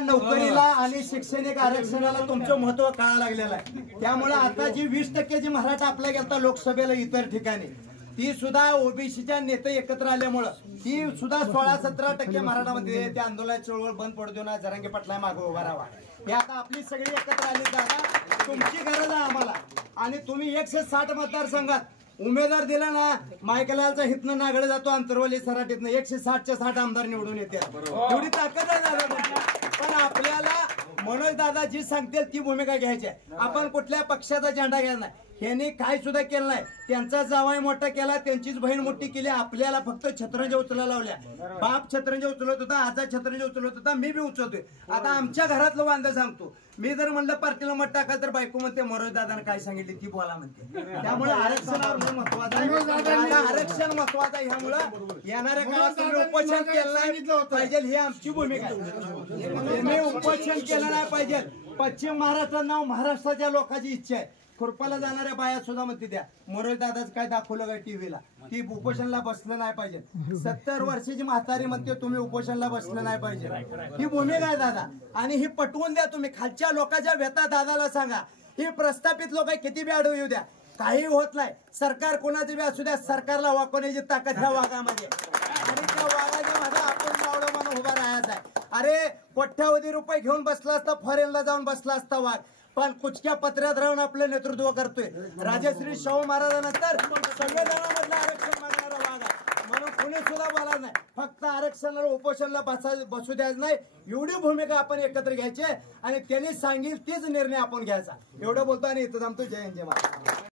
नोकरीला आणि शैक्षणिक आरक्षणाला तुमचं महत्व कळायला लागलेलं आहे। त्यामुळे आता जी 20% जी मराठा आपल्या गेलता लोकसभेला इतर ठिकाणी ती सुद्धा ओबीसीच्या नेते एकत्र आल्यामुळे ती सुद्धा 16-17% मराठामध्ये त्या आंदोलन चळवळ बंद पडू देऊ ना, जरांगे पाटला मागे उभा राहा। हे आता आपली सगळी एकत्र आली दादा, तुमची गरज आहे आम्हाला। आणि तुम्ही 160 मतदारसंघात उमेदवार दिला ना, मायकलालचा हितनं नागडे जातो अंतरवली सराटीतनं 160च्या 60 आमदार निवडून येते। एवढी ताकद आहे दादा। पण आपल्याला मनोज दादा जी सांगतील ती भूमिका घ्यायची आहे। आपण कुठल्या पक्षाचा झेंडा घ्यायचा नाही। ह्यांनी काय सुद्धा केलं नाही। त्यांचा जावाई मोठा केला, त्यांचीच बहीण मोठी केली, आपल्याला फक्त छत्रंजी उचलायला लावल्या। बाप छत्रंजी उचलत होता, आजा छत्रंजी उचलत होता, मी बी उचलतोय। आता आमच्या घरातलं वांदा सांगतो, मी जर म्हणलं पार्टीला मत टाका तर बायको म्हणते मनोज दादाने काय सांगितले ती बोला म्हणते। त्यामुळे आरक्षणावर महत्वाचं आहे, आरक्षण महत्वाचं आहे। ह्यामुळे येणाऱ्या काळात तुम्ही उपोषण केलं पाहिजे, ही आमची भूमिका आहे। तुम्ही उपोषण केलं नाही पाहिजे। पश्चिम महाराष्ट्रात नाव महाराष्ट्राच्या लोकांची इच्छा आहे। खुरपाला जाणाऱ्या बाया सुद्धा म्हणते त्या मनोज दादाच काय दाखवलं काय टीव्हीला, ती उपोषणला बसलं नाही पाहिजे। 70 वर्षाची म्हातारी म्हणते तुम्ही उपोषणला बसलं नाही पाहिजे, ही भूमिका आहे दादा। आणि ही पटवून द्या तुम्ही, खालच्या लोकांच्या व्यथा दादाला सांगा। ही प्रस्थापित लोक किती बी अडवू येऊ द्या, काही होत नाही। सरकार कोणाचं बी असू द्या, सरकारला वाकवण्याची ताकद ह्या वाघामध्ये, आणि त्या वाघाच्या मध्ये आपण मावळं म्हणून उभा राहायचा आहे। अरे कोट्यावधी रुपये घेऊन बसला असता, फॉरेनला जाऊन बसला असता वाघ, पण कुचक्या पत्र्यात राहून आपलं नेतृत्व करतोय। राजश्री शाहू महाराजांनंतर संविधानामधलं आरक्षण मागणारा वाघ आहे, म्हणून कुणी सुद्धा बोला नाही। फक्त आरक्षणाला उपोषणला बसू द्यायचं नाही, एवढी भूमिका आपण एकत्र घ्यायची आणि त्यांनी सांगेल तीच निर्णय आपण घ्यायचा। एवढं बोलतो आणि इथं थांबतो। जय हिंद, जय महाराष्ट्र।